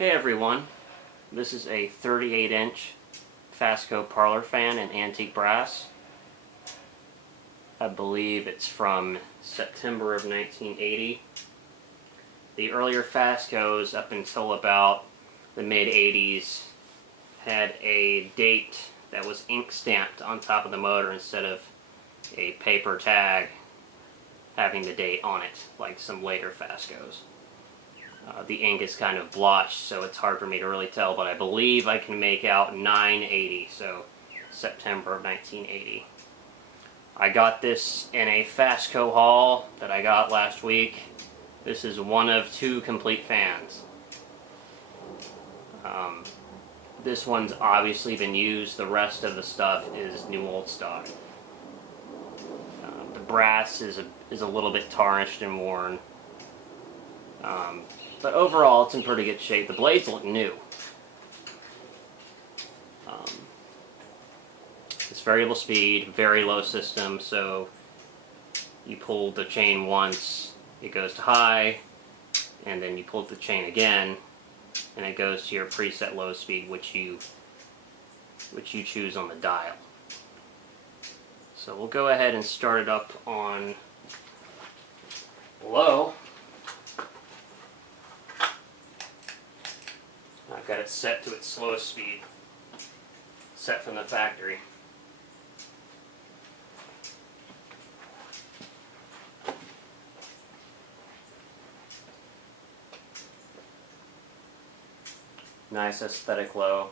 Hey everyone, this is a 38-inch Fasco Parlour Fan in antique brass. I believe it's from September of 1980. The earlier Fascos, up until about the mid-80s, had a date that was ink stamped on top of the motor instead of a paper tag having the date on it, like some later Fascos. The ink is kind of blotched, so it's hard for me to really tell, but I believe I can make out 980, so September of 1980. I got this in a Fasco haul that I got last week. This is one of two complete fans. This one's obviously been used. The rest of the stuff is new old stock. The brass is a little bit tarnished and worn. But overall, it's in pretty good shape. The blades look new. It's variable speed, very low system, so you pull the chain once, it goes to high, and then you pull the chain again, and it goes to your preset low speed, which you choose on the dial. So we'll go ahead and start it up on low. I've got it set to its slowest speed, set from the factory. Nice aesthetic low.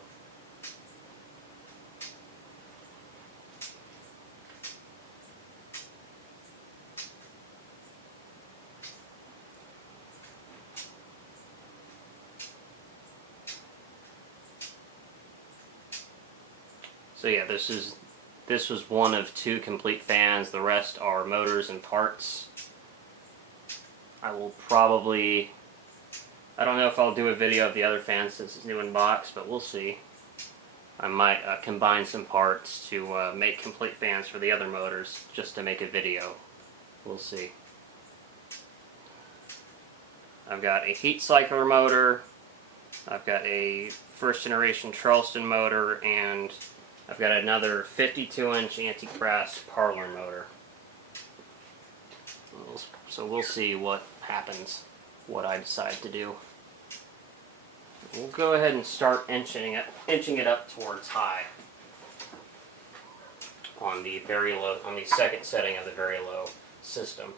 So yeah, this was one of two complete fans. The rest are motors and parts. I will probably, I don't know if I'll do a video of the other fan since it's new in box, but we'll see. I might combine some parts to make complete fans for the other motors just to make a video. We'll see. I've got a heat cycler motor, I've got a first generation Charleston motor, and I've got another 52-inch antique brass parlor motor. So we'll see what happens, what I decide to do. We'll go ahead and start inching it up towards high on the very low, on the second setting of the very low system.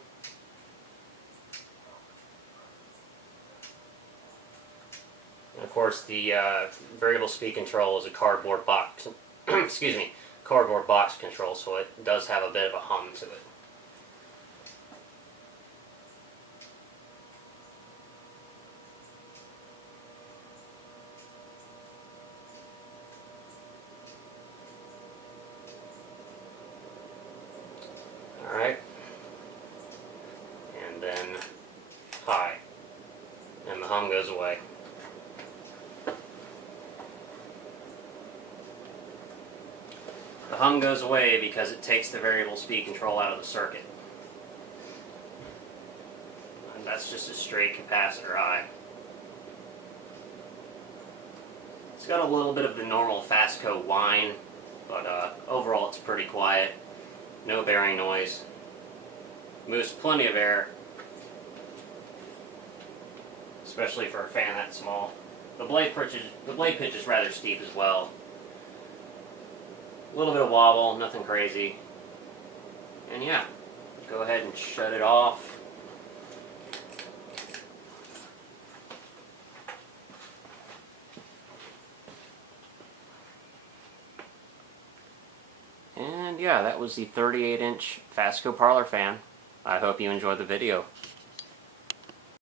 And of course, the variable speed control is a cardboard box. Excuse me, cardboard box control, so it does have a bit of a hum to it. Alright, and then high, and the hum goes away. The hum goes away because it takes the variable speed control out of the circuit. And that's just a straight capacitor high. It's got a little bit of the normal Fasco whine, but overall it's pretty quiet. No bearing noise. Moves plenty of air, especially for a fan that small. The blade pitch is rather steep as well. A little bit of wobble, nothing crazy. And yeah, go ahead and shut it off. And yeah, that was the 38-inch Fasco Parlour Fan. I hope you enjoyed the video.